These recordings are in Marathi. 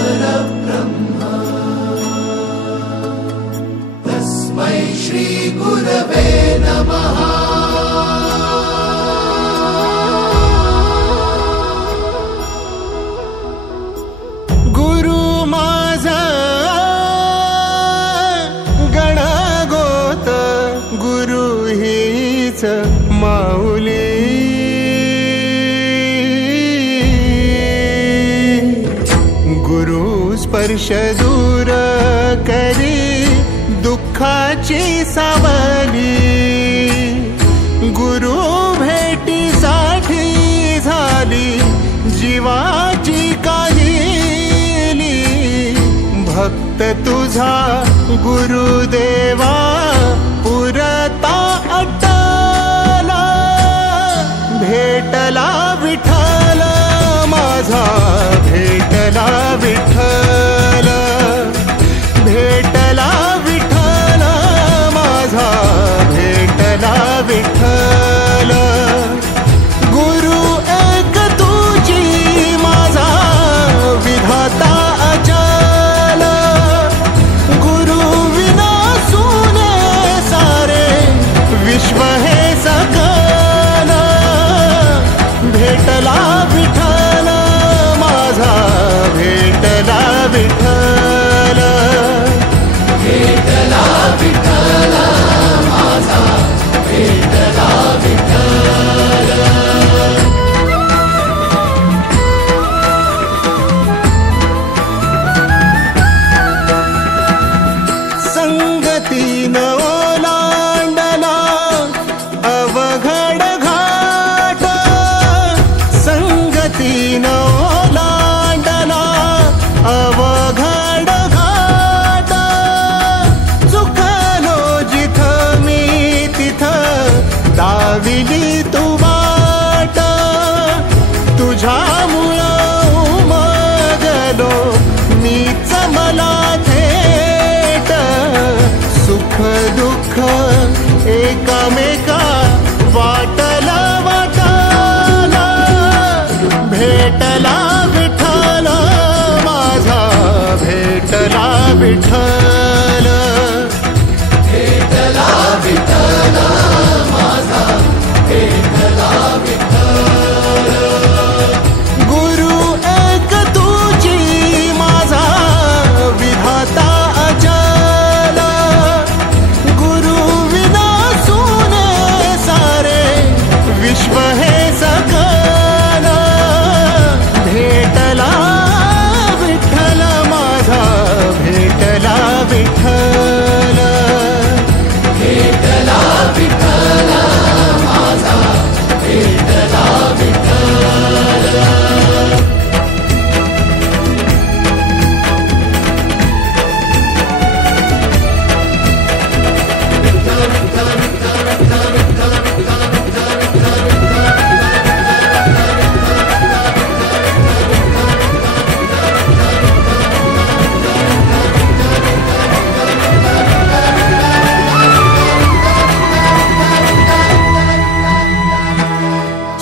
परब्रह्म तस्मै श्री गुरवे नमः। गुरु माझा गणगोत गुरु हीच माऊली। गुरु स्पर्श दूर करी दुःखाची सावली। गुरु भेटीसाठी झाली जीवाची काहिली। भक्त तुझा गुरुदेवा पुरता अटला। भेटला विठ्ठल माझा भेटला विठ्ठल। भेटला विठ्ठल माझा भेटला विठ्ठल। गुरु एक तुझी माझा विधाता अचल। गुरु विना सुने सारे विश्व हे सकल। भेटला विठ्ठल माझा भेटला विठ्ठल। भेटला विठ्ठल माझा भेटला विठ्ठल। संगतीन ओलांडला अवघड घाट। संगतीन ओलांडला अवघड घाट। चुकलो जिथं मी तिथं दाविली तू वाट। तुझ्यामुळं उमगलो मीच मला थेट। सुख दुःख एकामेका वाटला वाटला। भेटला विठ्ठल माझा भेटला विठ्ठल। भेटला विठ्ठल माझा भेटला विठ्ठल। गुरु एक तुझी माझा विधाता अचल। गुरु विना सुने सारे विश्व हे सकल। भेटला विठ्ठल माझा भेटला विठ्ठल। भेटला विठ्ठल माझा भेटला विठ्ठल।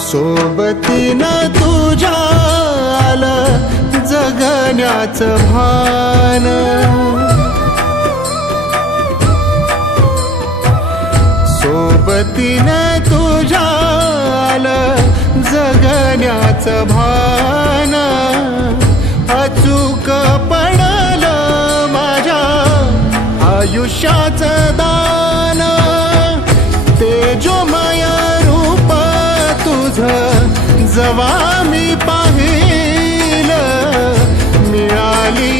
सोबतीनं तुझ्या आलं जगण्याचं भान। सोबतीनं तुझ्या आलं जगण्याचं भान। अचूक पडलं माझ्या आयुष्याचं दान। तेजोमय रूप तुझं जवा मी पाहिलं मिळाली